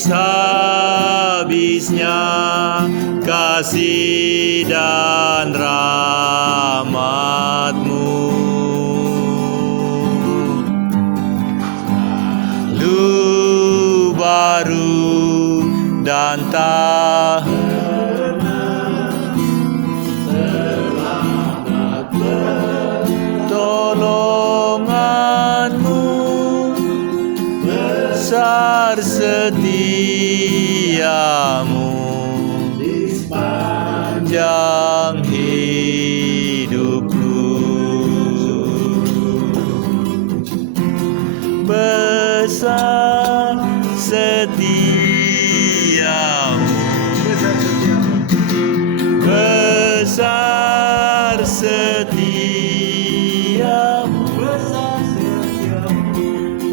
habis-habisnya kasih dan rahmat-Mu. Lu baru dan tak pertolongan-Mu besar setiamu di sepanjang hidupku. Besar setiamu, besar setiamu,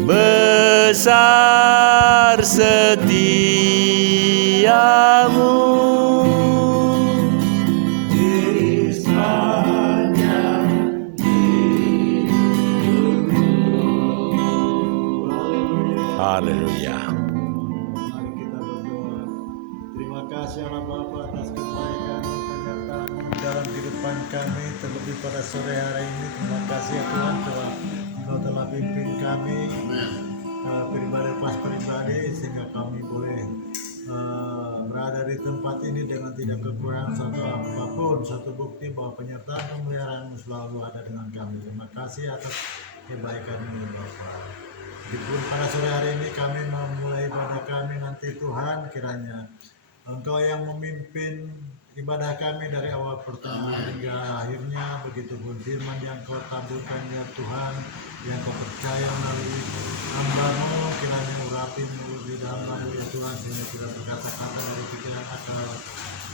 besar setiamu di sepanjang hidupku. Haleluya. Mari kita berdoa. Terima kasih Allah Bapa atas kebaikan penyertaan dalam kehidupan kami, terlebih pada sore hari ini. Terima kasih ya Tuhan Engkau telah pimpin kami pribadi sehingga kami boleh berada di tempat ini dengan tidak kekurangan satu apapun. Satu bukti bahwa penyertaan pemeliharaan selalu ada dengan kami. Terima kasih atas kebaikan ini Bapa. Meskipun pada sore hari ini kami memulai ibadah kami nanti Tuhan, kiranya Engkau yang memimpin ibadah kami dari awal pertengahan hingga akhirnya. Begitupun firman yang Kau taburkan ya Tuhan, yang Kau percaya melalui hamba-Mu, kiranya urapi di dalam lalu ya Tuhan, sehingga tidak berkata-kata dari pikiran akal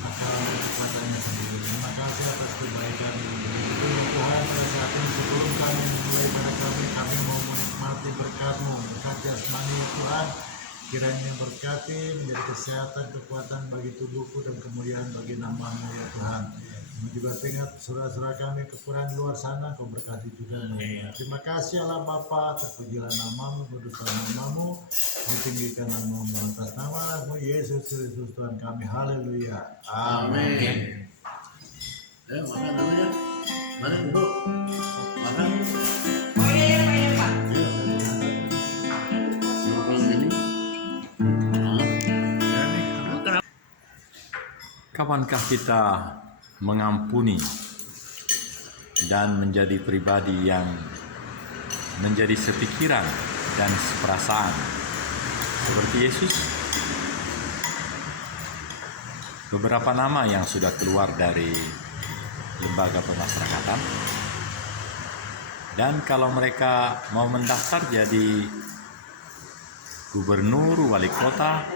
katanya sendiri. Terima kasih atas kebaikan ini. Begitu ya Tuhan, pada saat ini sebelum kami memulai ibadah kami mau menikmati berkat-Mu, berkat jasmani ya Tuhan. Kiranya berkati menjadi kesehatan, kekuatan bagi tubuhku dan kemuliaan bagi nama-Mu ya Tuhan. Kami juga ingat saudara-saudara kami kekurangan di luar sana, Kau berkati juga mereka. Terima kasih Allah Bapa, terpujilah nama-Mu, berdoa nama-Mu, ditinggikan nama-Mu atas nama-Mu Yesus Kristus Tuhan kami. Haleluya. Amin. Makan dulu ya. Mana dulu? Makan. Kapankah kita mengampuni dan menjadi pribadi yang menjadi sepikiran dan seperasaan seperti Yesus? Beberapa nama yang sudah keluar dari lembaga pemasyarakatan, dan kalau mereka mau mendaftar jadi gubernur, wali kota,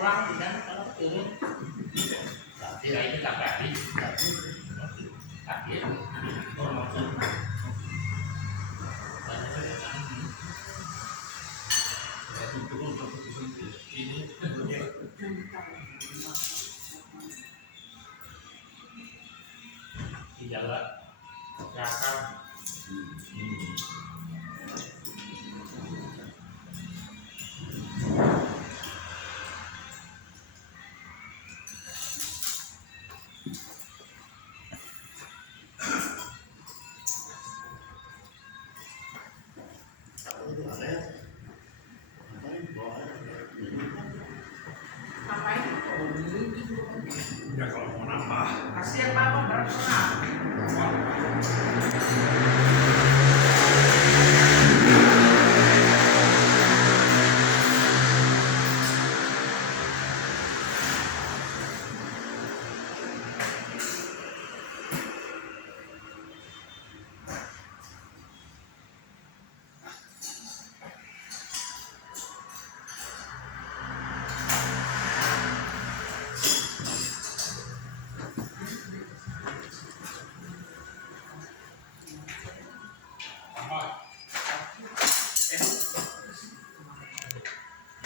Ya kalau mau nambah. Kasihan Bapak berkenan.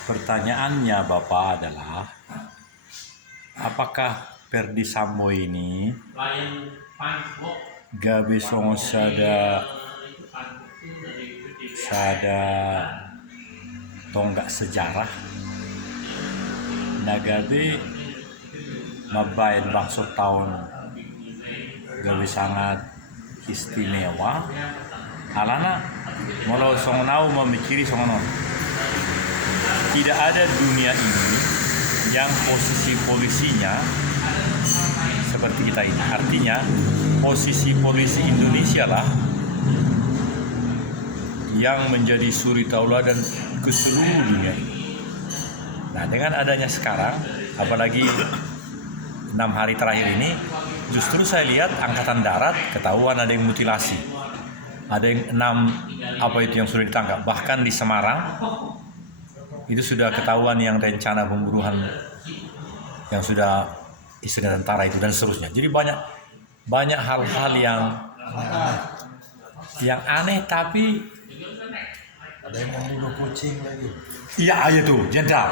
Pertanyaannya Bapak adalah, apakah Ferdy Sambo ini gabe songo sada tonggak sejarah nagade mabayan maksud tahun gawi sangat istimewa alana mau songonau memikiri songonon tidak ada dunia ini yang posisi polisinya seperti kita ini. Artinya posisi polisi Indonesia lah yang menjadi suri tauladan ke seluruh dunia. Nah, dengan adanya sekarang, apalagi 6 hari terakhir ini, justru saya lihat Angkatan Darat ketahuan ada yang mutilasi. Ada yang 6 apa itu yang sudah ditangkap. Bahkan di Semarang itu sudah ketahuan yang rencana pembunuhan yang sudah istilah tentara itu dan seterusnya. Jadi banyak hal-hal yang aneh tapi Ada yang membunuh kucing lagi. iya tuh jenderal.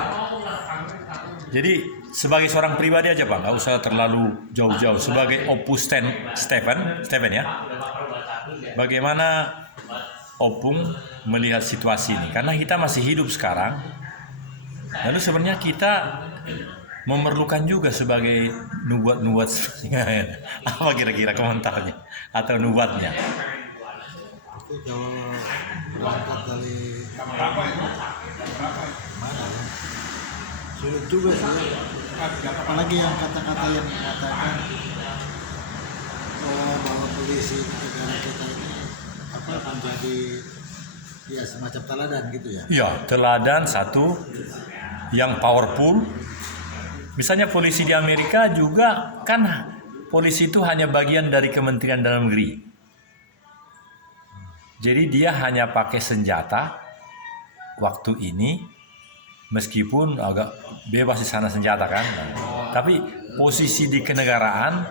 Jadi sebagai seorang pribadi aja Pak, nggak usah terlalu jauh-jauh. Sebagai Opus Stephen ya, bagaimana Opung melihat situasi ini? Karena kita masih hidup sekarang. Lalu sebenarnya kita memerlukan juga sebagai nubuat apa kira-kira komentarnya atau nubuatnya? Tapi kalau berangkat dari mana? Sulit juga sih. Apalagi yang kata-kata yang mengatakan bahwa polisi negara kita ini menjadi ya semacam teladan gitu ya. Ya, teladan satu yang powerful. Misalnya polisi di Amerika juga kan polisi itu hanya bagian dari Kementerian Dalam Negeri. Jadi dia hanya pakai senjata waktu ini meskipun agak bebas di sana senjata kan. Tapi posisi di kenegaraan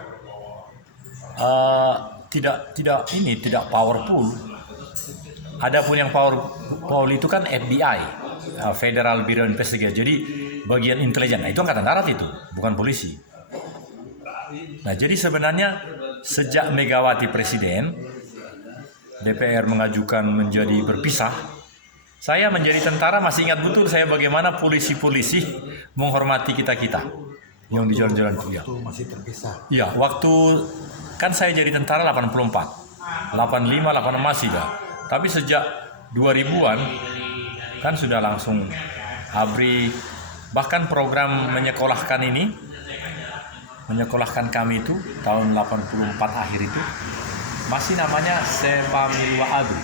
tidak powerful. Adapun yang powerful itu kan FBI, Federal Bureau Investigation. Jadi bagian intelijen. Nah, itu angkatan darat itu, bukan polisi. Nah, jadi sebenarnya sejak Megawati presiden, DPR mengajukan menjadi berpisah. Saya menjadi tentara masih ingat betul saya bagaimana polisi-polisi menghormati kita-kita yang di jalan-jalan itu. Ya. Itu masih terpisah. Ya, waktu kan saya jadi tentara 84, 85, 86 masih dah. Tapi sejak 2000-an kan sudah langsung ABRI, bahkan program menyekolahkan kami itu tahun 84 akhir itu masih namanya Sepamilwa ABRI,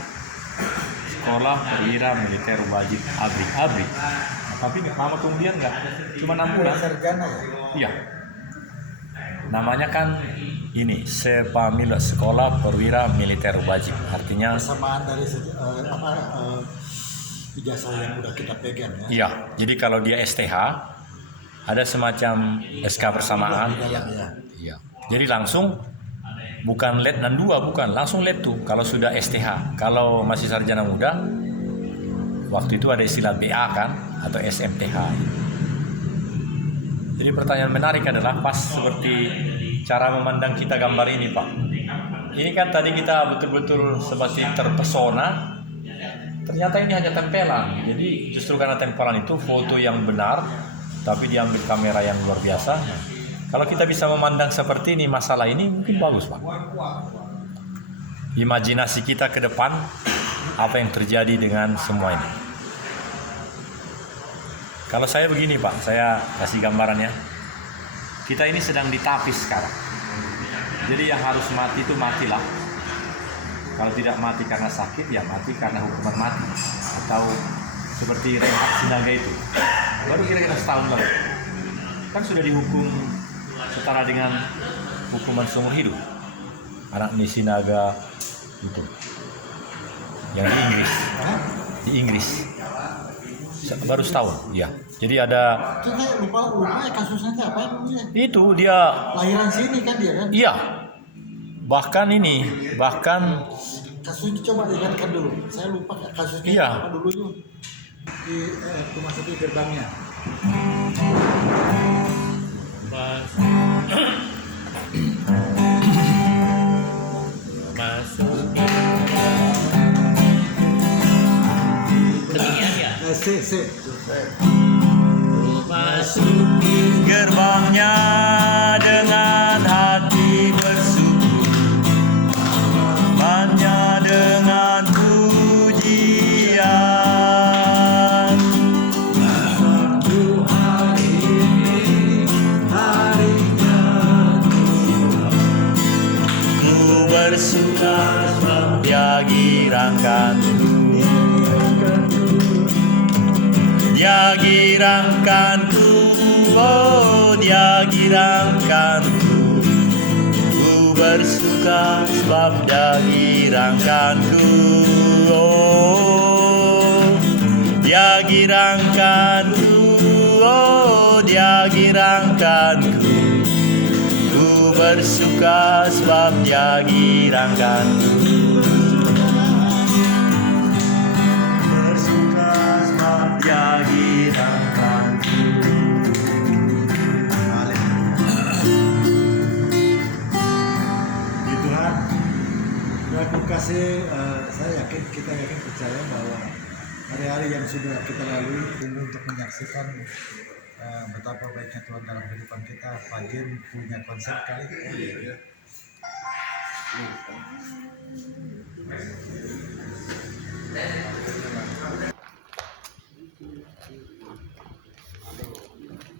Sekolah Perwira Militer Wajib ABRI. Tapi lama kemudian nggak, cuma 6 bulan. Sarjana ya? Iya. Namanya kan ini Sepamilwa, Sekolah Perwira Militer Wajib. Artinya Persamaan dari ijazah yang udah kita pegang ya. iya. Jadi kalau dia STH ada semacam SK persamaan. Di dalam ya. Iya. Jadi langsung bukan letnan 2, bukan, langsung let tuh kalau sudah STH. Kalau masih sarjana muda, waktu itu ada istilah BA kan atau SMTH. Jadi pertanyaan menarik adalah pas seperti cara memandang kita gambar ini Pak. Ini kan tadi kita betul-betul seperti terpesona. Ternyata ini hanya tempelan. Jadi justru karena tempelan itu foto yang benar, tapi diambil kamera yang luar biasa. Kalau kita bisa memandang seperti ini, masalah ini mungkin bagus Pak. Imajinasi kita ke depan, apa yang terjadi dengan semua ini. Kalau saya begini Pak, saya kasih gambarannya. Kita ini sedang ditapis sekarang. Jadi yang harus mati itu matilah. Kalau tidak mati karena sakit, ya mati karena hukuman mati. Atau seperti Reinhard Sinaga itu. Baru kira-kira setahun lalu. Kan sudah dihukum setara dengan hukuman seumur hidup. Anak Sinaga itu. Yang di Inggris. Di Inggris. Baru setahun, ya. Jadi ada Itu saya lupa ya kasusnya apa ya dulu ya? itu dia Lahiran sini kan dia kan? iya. Bahkan Kasusnya coba ingatkan dulu. Saya lupa kasusnya Iya. apa dulu itu di memasuki gerbangnya. Demikian ya. C. Masuki girangkanku, oh dia girangkanku. Ku bersuka sebab dia girangkanku, oh dia girangkanku, oh dia girangkanku. Ku bersuka sebab dia girangkanku. Bersuka sebab dia girangkanku. Puji Tuhan, aku kasih, saya yakin, kita yakin percaya bahwa hari-hari yang sudah kita lalui ini untuk menyaksikan betapa baiknya Tuhan dalam kehidupan kita. Pagin punya konsep kali ini.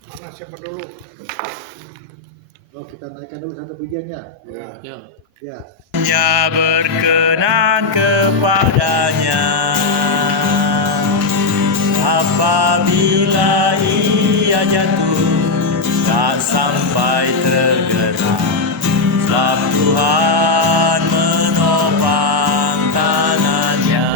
Mana siapa dulu? Oh, kita naikkan dulu satu pujiannya. Ya. Ya. Hanya berkenan kepadanya apabila ia jatuh tak sampai tergerak, sebab Tuhan menopang tangannya,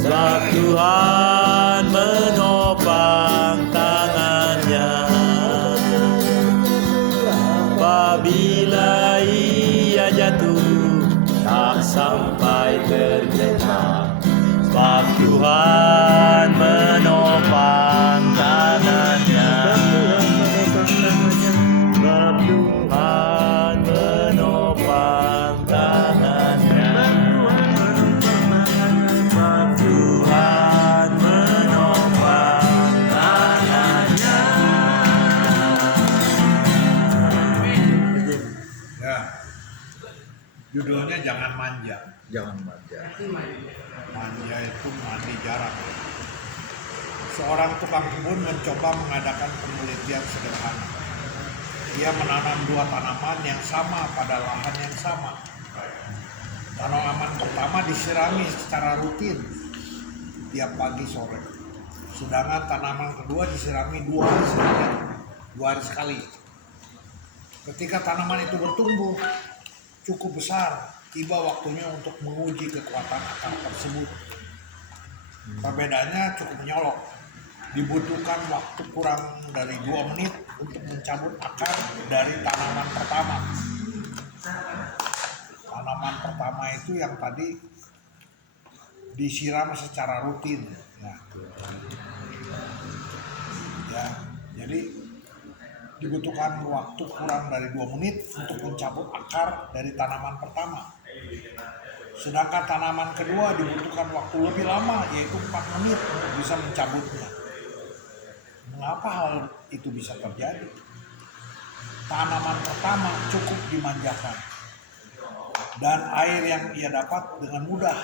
sebab Tuhan menopang tangannya. Apabila ia jatuh tak sampai terjebak, sebab Tuhan menopang tangannya. Sebab Tuhan menopang tangannya. Sebab Tuhan menopang tangannya. Ya. Judulnya jangan manja. Jangan manja. Manja itu mandi jarak. Seorang tukang kebun mencoba mengadakan penelitian sederhana. Dia menanam 2 tanaman yang sama pada lahan yang sama. Tanaman pertama disirami secara rutin tiap pagi sore. Sedangkan tanaman kedua disirami 2 hari sekali. Ketika tanaman itu bertumbuh cukup besar, tiba waktunya untuk menguji kekuatan akar tersebut. Perbedaannya cukup menyolok. Dibutuhkan waktu kurang dari 2 menit untuk mencabut akar dari tanaman pertama. Tanaman pertama itu yang tadi disiram secara rutin. Ya, jadi dibutuhkan waktu kurang dari 2 menit untuk mencabut akar dari tanaman pertama. Sedangkan tanaman kedua dibutuhkan waktu lebih lama, yaitu 4 menit untuk bisa mencabutnya. Mengapa hal itu bisa terjadi? Tanaman pertama cukup dimanjakan dan air yang ia dapat dengan mudah,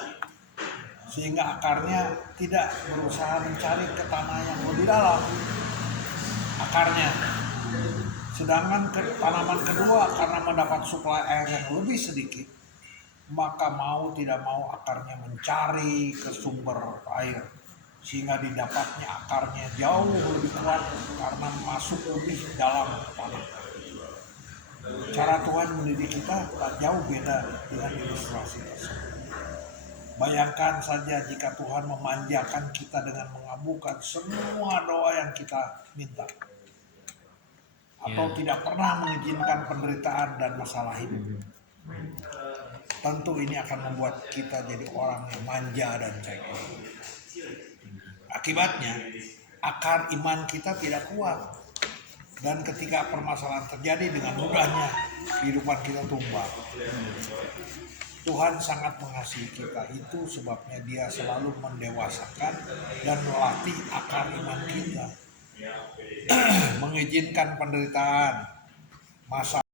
sehingga akarnya tidak berusaha mencari ke tanah yang lebih dalam. Akarnya. Sedangkan tanaman kedua karena mendapat suplai air yang lebih sedikit, maka mau tidak mau akarnya mencari ke sumber air, sehingga didapatnya akarnya jauh lebih kuat karena masuk lebih dalam tanah. Cara Tuhan mendidik kita tak jauh beda dengan ilustrasi tersebut. Bayangkan saja jika Tuhan memanjakan kita dengan mengabulkan semua doa yang kita minta, atau tidak pernah mengizinkan penderitaan dan masalah hidup. Tentu ini akan membuat kita jadi orang yang manja dan cengeng. Akibatnya, akar iman kita tidak kuat. Dan ketika permasalahan terjadi, dengan mudahnya kehidupan kita tumbang. Tuhan sangat mengasihi kita, itu sebabnya Dia selalu mendewasakan dan melatih akar iman kita. Mengizinkan penderitaan, masalah